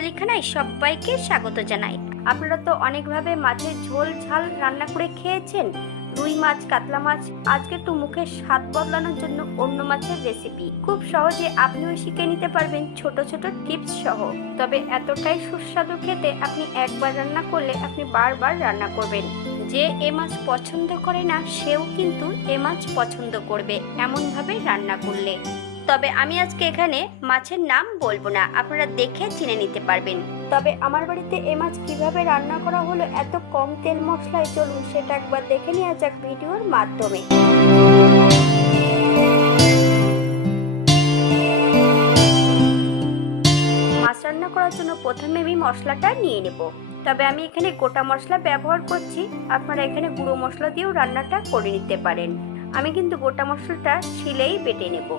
বাঙালিখানায় সবাইকে স্বাগত জানাই। আপনারা তো অনেকভাবে মাছের ঝোল ঝাল রান্না করে খেয়েছেন, রুই মাছ, কাতলা মাছ। আজকে একটু মুখের স্বাদ বদলানোর জন্য অন্য মাছের রেসিপি খুব সহজে আপনিও শিখে নিতে পারবেন ছোট ছোট টিপস সহ। তবে এতটাই সুস্বাদু খেতে, আপনি একবার রান্না করলে আপনি বারবার রান্না করবেন। যে এ মাছ পছন্দ করে না সেও কিন্তু এ মাছ পছন্দ করবে এমনভাবে রান্না করলে। তবে আমি আজকে এখানে মাছের নাম বলবো না, আপনারা দেখে চিনে নিতে পারবেন। তবে আমার বাড়িতে এ মাছ কিভাবে রান্না করা হলো এত কম তেল মশলায়, চলুন সেটা একবার দেখে নেওয়া যাক ভিডিওর মাধ্যমে। মাছ রান্না করার জন্য প্রথমে আমি মশলাটা নিয়ে নেব। তবে আমি এখানে গোটা মশলা ব্যবহার করছি, আপনারা এখানে গুঁড়ো মশলা দিয়েও রান্নাটা করে নিতে পারেন। আমি কিন্তু গোটা মশলাটা শিলেই বেটে নেব।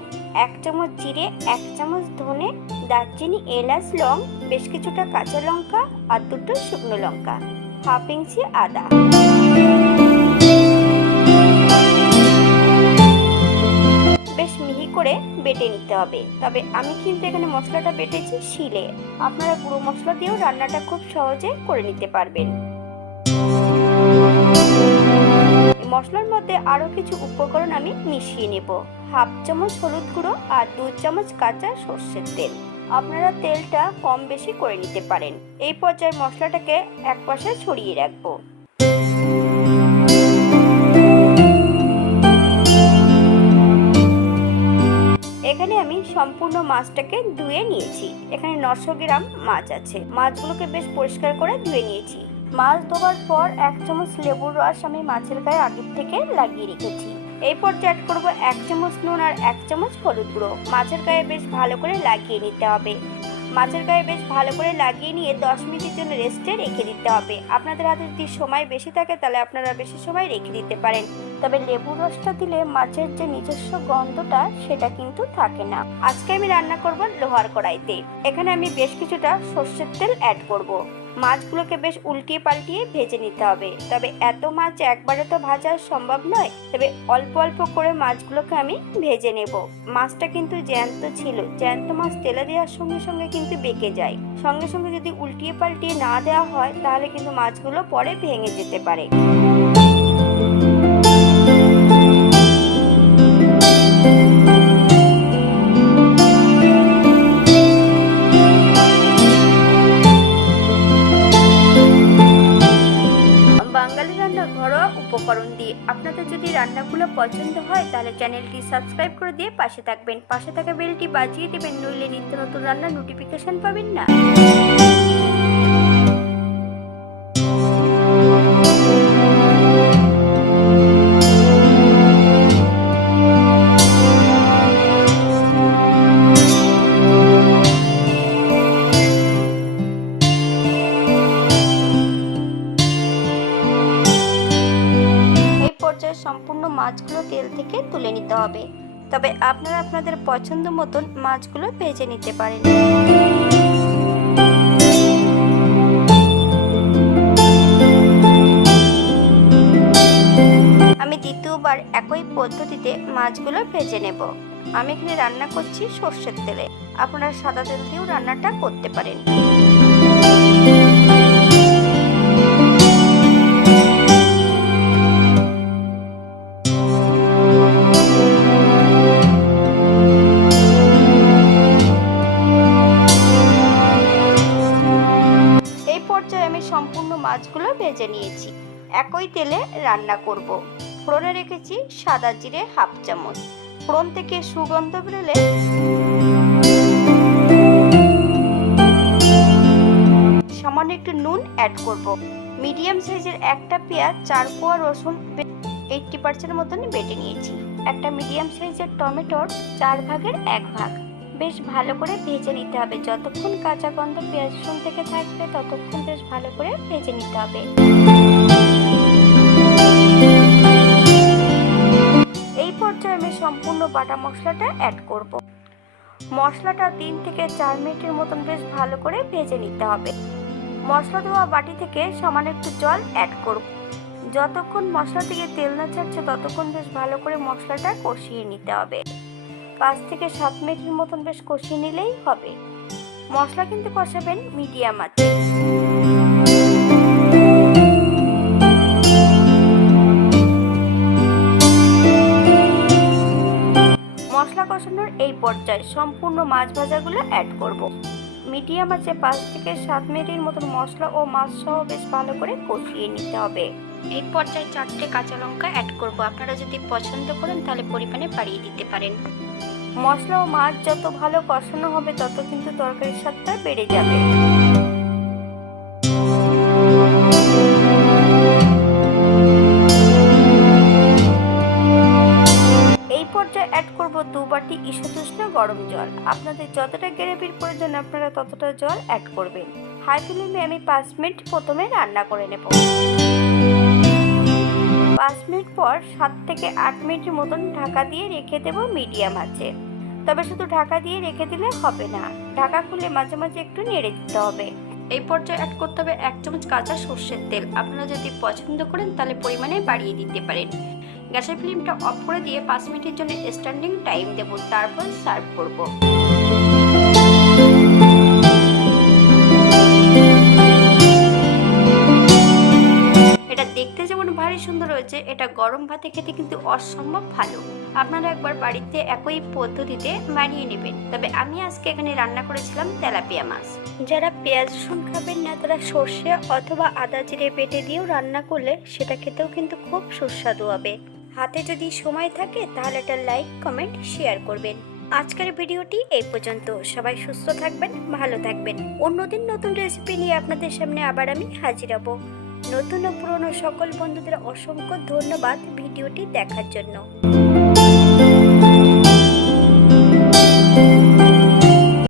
1 চামচ জিরে, 1 চামচ ধনে, দারচিনি, এলাচ, লং, বেশ কিছুটা কাঁচা লঙ্কা আর 2টো শুকনো লঙ্কা, 1/2 ইঞ্চি আদা। বেশ মিহি করে বেটে নিতে হবে। তবে আমি কিন্তু এখানে মশলাটা বেটেছি শিলে, আপনারা গুঁড়ো মশলা দিয়েও রান্নাটা খুব সহজে করে নিতে পারবেন। মশলার মধ্যে আরো কিছু উপকরণ আমি মিশিয়ে নেব। 1/2 চামচ হলুদ গুঁড়ো আর 2 চামচ কাঁচা সর্ষের তেল। আপনারা তেলটা কম বেশি করে নিতে পারেন। এই পর্যায়ে মশলাটাকে একপাশে ছড়িয়ে রাখবো। এখানে আমি সম্পূর্ণ মাছটাকে ধুয়ে নিয়েছি। এখানে 900 গ্রাম মাছ আছে। মাছগুলোকে বেশ পরিষ্কার করে ধুয়ে নিয়েছি। মাছ ধোয়ার পর 1 চামচ লেবুর রস আমি মাছের গায়ে আগের থেকে লাগিয়ে রেখেছি। এই পর্যায়ে অ্যাড করব 1 চামচ নুন আর 1 চামচ হলুদ গুঁড়ো। মাছের গায়ে বেশ ভালো করে লাগিয়ে নিতে হবে। মাছের গায়ে বেশ ভালো করে লাগিয়ে নিয়ে 10 মিনিটের জন্য রেস্টে রেখে দিতে হবে। আপনাদের হাতে যদি সময় বেশি থাকে তাহলে আপনারা বেশি সময় রেখে দিতে পারেন। তবে লেবুর রসটা দিলে মাছের যে নিজস্ব গন্ধটা সেটা কিন্তু থাকে না। আজকে আমি রান্না করব লোহার কড়াইতে। এখানে আমি বেশ কিছুটা সর্ষের তেল অ্যাড করব। মাছগুলোকে বেশ উল্টিয়ে পাল্টিয়ে ভেজে নিতে হবে। তবে এত মাছ একবারে তো ভাজা সম্ভব নয়, তবে অল্প অল্প করে মাছগুলোকে আমি ভেজে নেব। মাছটা কিন্তু জ্যান্ত ছিল, জ্যান্ত মাছ তেলে দেওয়ার সঙ্গে সঙ্গে কিন্তু বেঁকে যায়। সঙ্গে সঙ্গে যদি উল্টিয়ে পাল্টিয়ে না দেওয়া হয় তাহলে কিন্তু মাছগুলো পরে ভেঙে যেতে পারে। বাঙালি রান্না ঘরোয়া উপকরণ দিয়ে আপনাদের যদি রান্নাগুলো পছন্দ হয় তাহলে চ্যানেলটি সাবস্ক্রাইব করে দিয়ে পাশে থাকবেন। পাশে থাকা বেলটি বাজিয়ে দেবেন, নইলে নিত্য নতুন রান্নার নোটিফিকেশন পাবেন না। সম্পূর্ণ মাছগুলো তেল থেকে তুলে নিতে হবে। তবে আপনারা আপনাদের পছন্দ মতন মাছগুলো ভেজে নিতে পারেন। আমি দ্বিতীয়বার একই পদ্ধতিতে মাছগুলো ভেজে নেব। আমি এখানে রান্না করছি সর্ষের তেলে, আপনারা সাদা তেল দিয়েও রান্নাটা করতে পারেন। আমি সম্পূর্ণ মাছগুলো ভেজে নিয়েছি। একই তেলে রান্না করব। ফোড়নে রেখেছি সাদা জিরে 1/2 চামচ। ফোড়ন থেকে সুগন্ধ বেরোলে সামান্য একটু নুন অ্যাড করব। মিডিয়াম সাইজের একটা পেঁয়াজ, 4 কোয়া রসুন 80% মতন বেটে নিয়েছি। একটা মিডিয়াম সাইজের টমেটোর 4 ভাগের 1 ভাগ। বেশ ভালো করে ভেজে নিতে হবে। যতক্ষণ কাঁচা গন্ধ পেঁয়াজ রসুন থেকে থাকবে ততক্ষণ বেশ ভালো করে ভেজে নিতে হবে। এই পর্যায়ে আমি সম্পূর্ণ বাটা মশলাটা অ্যাড করব। মশলাটা 3 থেকে 4 মিনিটের মতন বেশ ভালো করে ভেজে নিতে হবে। মশলা ধোয়া বাটি থেকে সামান্য একটু জল অ্যাড করব। যতক্ষণ মশলা থেকে তেল না ছাড়ছে ততক্ষণ বেশ ভালো করে মশলাটা কষিয়ে নিতে হবে। 5 থেকে 7 মিনিটের মতন বেশ কষিয়ে নিলেই হবে। মশলা কিন্তু কষাবেন মিডিয়াম আঁচে। মশলা কষানোর এই পর্যায়ে সম্পূর্ণ মাছ ভাজাগুলো অ্যাড করব। মিডিয়াম আঁচে 5 থেকে 7 মিনিটের মতন মশলা ও মাছ সহ বেশ ভালো করে কষিয়ে নিতে হবে। এই পর্যায়ে 4টে কাঁচা লঙ্কা অ্যাড করব। আপনারা যদি পছন্দ করেন তাহলে পরিমাণে বাড়িয়ে দিতে পারেন। মশলা ও মাছ যত ভালো কষানো হবে তত কিন্তু তরকারির স্বাদটা বেড়ে যাবে। এই পর্যায়ে অ্যাড করব 2 বাটি ঈষদুষ্ণ গরম জল। আপনাদের যতটা গ্রেভির প্রয়োজন আপনারা ততটা জল অ্যাড করবেন। হাই ফ্লেমে আমি 5 মিনিট প্রথমে রান্না করে নেব। 5 মিনিট পর 7 থেকে 8 মিনিটের মতন ঢাকা দিয়ে রেখে দেব মিডিয়াম আঁচে। তবে শুধু ঢাকা দিয়ে রেখে দিলে হবে না, ঢাকা খুলে মাঝে মাঝে একটু নেড়ে দিতে হবে। এই পর্যায়ে অ্যাড করতে হবে 1 চামচ কাঁচা সর্ষের তেল। আপনারা যদি পছন্দ করেন তাহলে পরিমাণে বাড়িয়ে দিতে পারেন। গ্যাসের ফ্লেমটা অফ করে দিয়ে 5 মিনিটের জন্য স্ট্যান্ডিং টাইম দেব, তারপর সার্ভ করব। এটা দেখতে যেমন ভারী সুন্দর হয়েছে, এটা গরম ভাতে খেতে কিন্তু অসম্ভব ভালো। আপনারা একবার বাড়িতে একই পদ্ধতিতে বানিয়ে নেবেন। তবে আমি আজকে এখানে রান্না করেছিলাম তেলাপিয়া মাছ। যারা পেঁয়াজ রসুন খাবেন না তারা সর্ষে অথবা আদা জিরে বেটে দিয়েও রান্না করলে সেটা খেতেও কিন্তু খুব সুস্বাদু হবে। হাতে যদি সময় থাকে তাহলে একটা লাইক কমেন্ট শেয়ার করবেন। আজকের ভিডিওটি এই পর্যন্ত। সবাই সুস্থ থাকবেন, ভালো থাকবেন। অন্যদিন নতুন রেসিপি নিয়ে আপনাদের সামনে আবার আমি হাজির হব। নতুন ও পুরনো সকল বন্ধুদের অসংখ্য ধন্যবাদ ভিডিওটি দেখার জন্য।